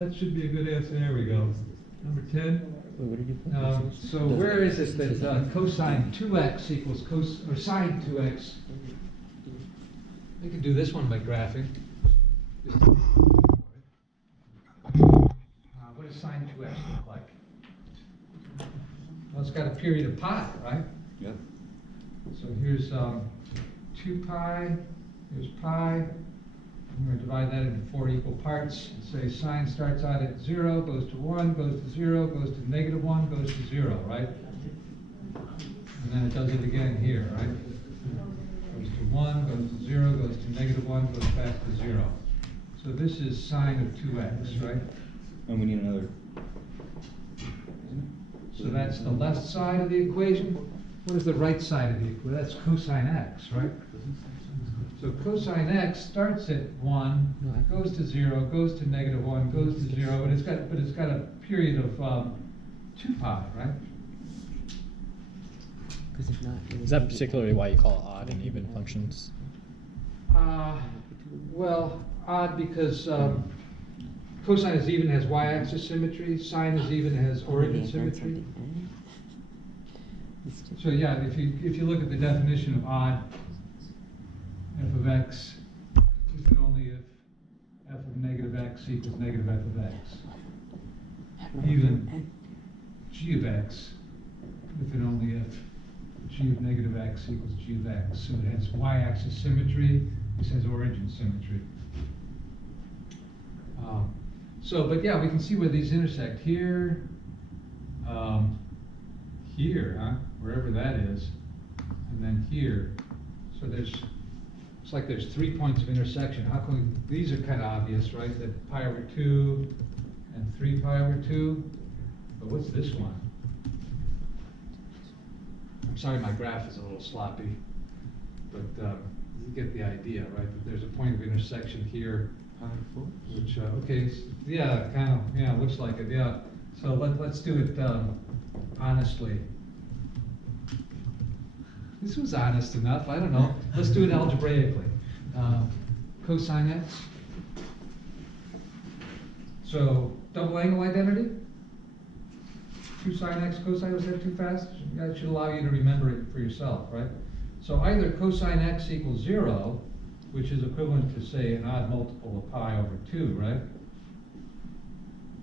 That should be a good answer. There we go. Number 10. Wait, what did you put? So where is it that cosine 2x equals or sine 2x? We can do this one by graphing. What does sine 2x look like? Well, it's got a period of pi, right? Yep. So here's 2 pi, here's pi. I'm going to divide that into 4 equal parts and say sine starts out at 0, goes to 1, goes to 0, goes to -1, goes to 0, right? And then it does it again here, right? Goes to 1, goes to 0, goes to -1, goes back to 0. So this is sine of 2x, right? And we need another. So that's the left side of the equation. What is the right side of the equation? That's cosine x, right? So cosine x starts at 1, goes to 0, goes to -1, goes to 0, but it's got a period of 2 pi, right? Is that particularly why you call it odd and even functions? Well, odd because cosine is even has y-axis symmetry, sine is even has origin symmetry. So yeah, if you look at the definition of odd, f of x is and only if f of -x equals negative f of x. Even g of x if and only if g of -x equals g of x. So it has y-axis symmetry, this has origin symmetry. But yeah, we can see where these intersect here, here, wherever that is, and then here. So it's like there's 3 points of intersection. How can we, these are kind of obvious, right? That pi over 2 and 3 pi over 2. But what's this one? I'm sorry, my graph is a little sloppy, but you get the idea, right? That there's a point of intersection here, which okay, yeah, kind of, yeah, looks like it, yeah. So let's do it honestly. This was honest enough. I don't know. Let's do it algebraically. Cosine x. So double angle identity. 2 sine x cosine. Was that too fast? That should allow you to remember it for yourself, right? So either cosine x equals 0, which is equivalent to, say, an odd multiple of pi over 2, right?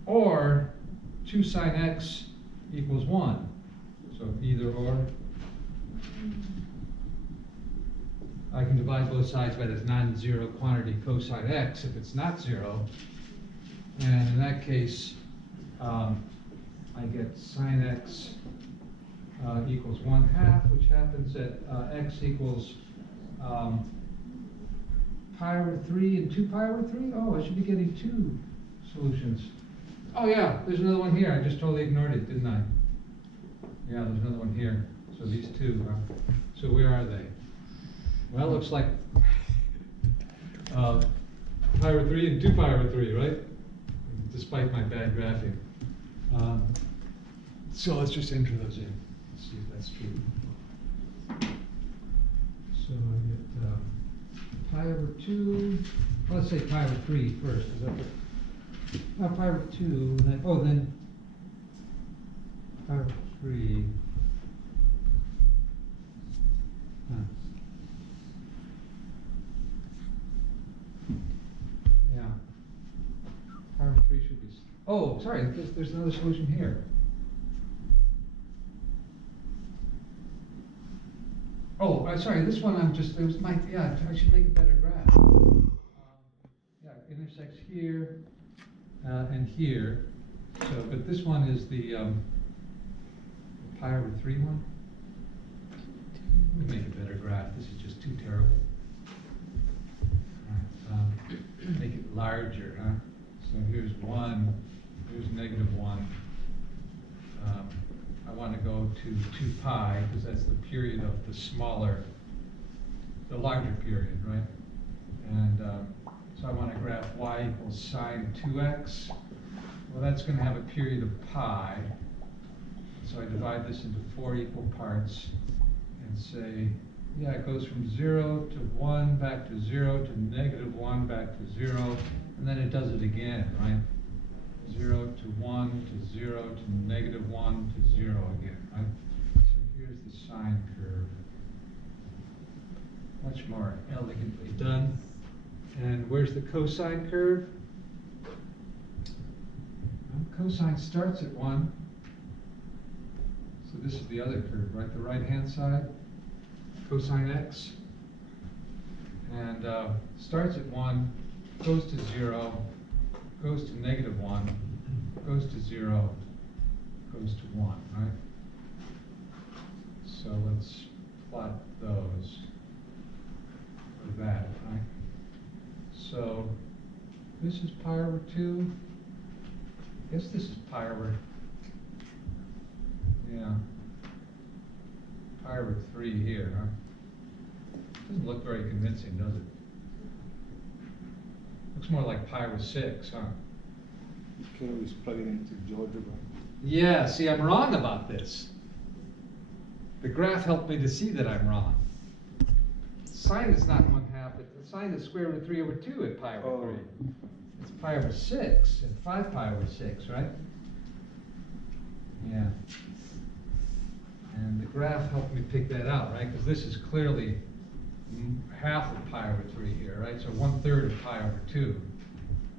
Or 2 sine x equals 1. So either or. I can divide both sides by this non-zero quantity cosine x if it's not 0. And in that case, I get sine x equals 1/2, which happens at x equals pi over 3 and 2 pi over 3. Oh, I should be getting 2 solutions. Oh yeah, there's another one here. I just totally ignored it, didn't I? Yeah, there's another one here. So these two. So where are they? Well, it looks like pi over 3 and 2 pi over 3, right? Despite my bad graphing. So let's just enter those in. Let's see if that's true. So I get pi over 2. Well, let's say pi over 3 first. Is that what? Pi over 2. And then, then pi over 3. Yeah. Pi over 3 should be. Oh, sorry. There's another solution here. Oh, sorry. This one it was my, yeah, I should make a better graph. Yeah, it intersects here and here. So, but this one is the pi over 3 one. Let me make a better graph. This is just too terrible. All right, make it larger, huh? So here's 1, here's -1. I want to go to 2 pi because that's the period of the larger period, right? And so I want to graph y equals sine 2x. Well, that's going to have a period of pi. So I divide this into 4 equal parts and say, yeah, it goes from 0 to 1, back to 0 to -1, back to 0, and then it does it again, right? 1 to 0 again, right? So here's the sine curve. Much more elegantly done. And where's the cosine curve? Well, cosine starts at 1. So this is the other curve, right? The right-hand side, cosine x. And starts at 1, goes to 0, goes to -1, goes to 0, goes to 1, right? So let's plot those for that, right? So this is pi over 2. I guess this is pi over, yeah, pi over 3 here, huh? Doesn't look very convincing, does it? Looks more like pi over 6, huh? You can always plug it into GeoGebra. Yeah, see, I'm wrong about this. The graph helped me to see that I'm wrong. Sine is not 1/2, the sine is square root of 3 over 2 at pi over 3. It's pi over 6 and 5 pi over 6, right? Yeah. And the graph helped me pick that out, right? Because this is clearly half of pi over 3 here, right? So 1/3 of pi over 2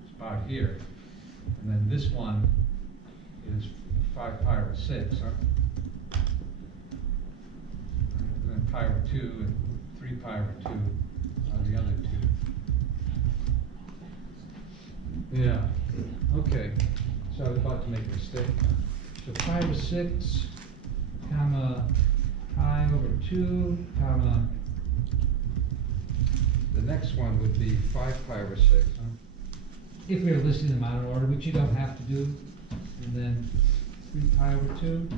is about here. And then this one is 5 pi over 6, huh? And then pi over 2 and 3 pi over 2 are the other two. Yeah, okay. So I was about to make a mistake. So pi over 6, comma, pi over 2, comma, the next one would be 5 pi over 6, huh? If we were listing them out in order, which you don't have to do. And then 3 pi over 2.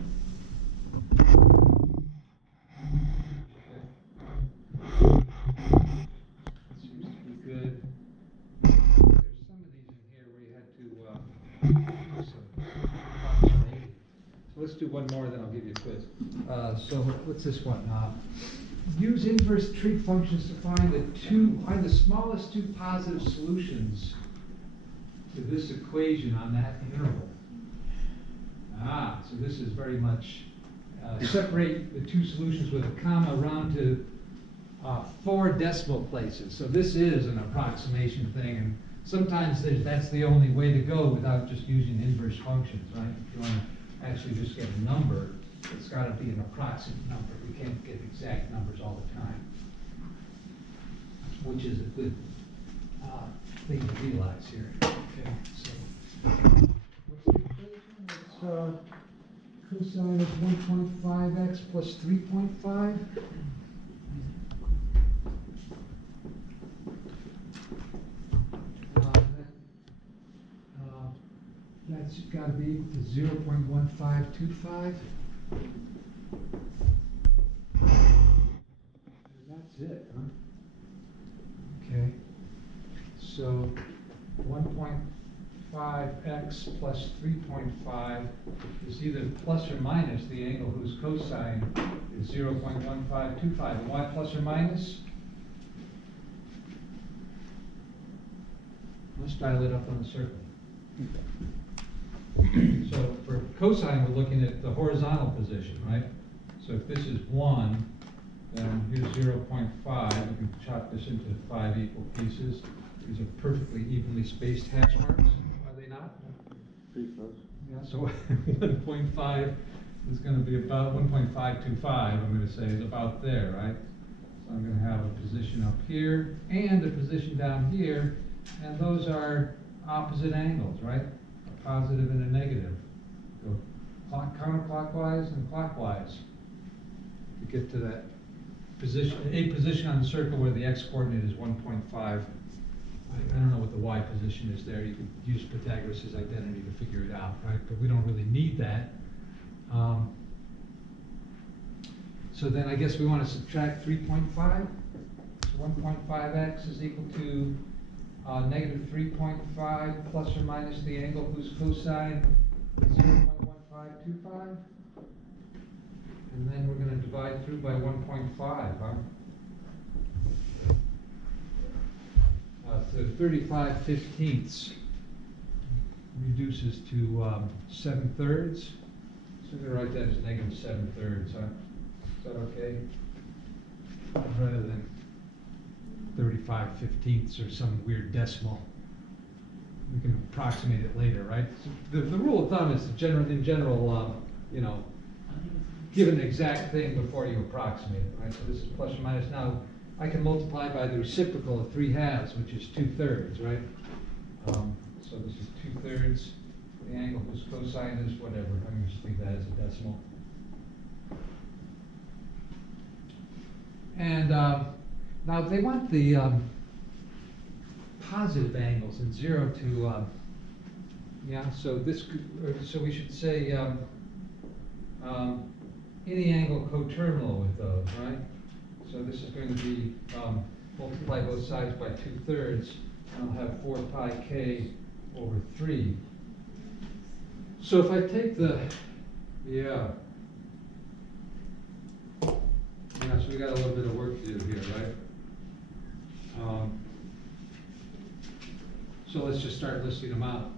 Seems to be good. There's some of these in here where you had to do some approximating. So let's do one more, then I'll give you a quiz. So what's this one? Use inverse trig functions to find the smallest two positive solutions to this equation on that interval. So this is very much separate the two solutions with a comma around to 4 decimal places. So this is an approximation thing, and sometimes that's the only way to go without just using inverse functions, right? If you want to actually just get a number, it's got to be an approximate number. We can't get exact numbers all the time, which is a good thing to realize here. Okay, so what's the equation? It's cosine of 1.5x plus 3.5. That's got to be equal to 0.1525. And that's it, huh? Okay. So 1.5x plus 3.5 is either plus or minus the angle whose cosine is 0.1525. And why plus or minus? Let's dial it up on the circle. So for cosine, we're looking at the horizontal position, right? So if this is 1, then here's 0.5. You can chop this into 5 equal pieces. These are perfectly evenly spaced hash marks, are they not? Pretty close. Yeah, so 1.5 is going to be about 1.525, I'm going to say, is about there, right? So I'm going to have a position up here and a position down here, and those are opposite angles, right? A positive and a negative. Go counterclockwise and clockwise to get to that position, a position on the circle where the x-coordinate is 1.5. I don't know what the y position is there. You could use Pythagoras' identity to figure it out, right? But we don't really need that. So then I guess we want to subtract 3.5. So 1.5x is equal to negative 3.5 plus or minus the angle whose cosine is 0.1525. And then we're going to divide through by 1.5, huh? So 35/15 reduces to 7/3. So I'm gonna write that as -7/3, huh? Is that okay? Rather than 35/15 or some weird decimal. We can approximate it later, right? So the rule of thumb is in general, you know, give an exact thing before you approximate it, right? So this is plus or minus. Now, I can multiply by the reciprocal of 3/2, which is 2/3, right? So this is 2/3, the angle whose cosine is whatever, I'm just leave that as a decimal. And now they want the positive angles in 0 to, yeah, so this could, so we should say any angle coterminal with those, right? So this is going to be multiply both sides by 2/3, and I'll have 4 pi k over 3. So if I take the, yeah, so we got a little bit of work to do here, right? So let's just start listing them out.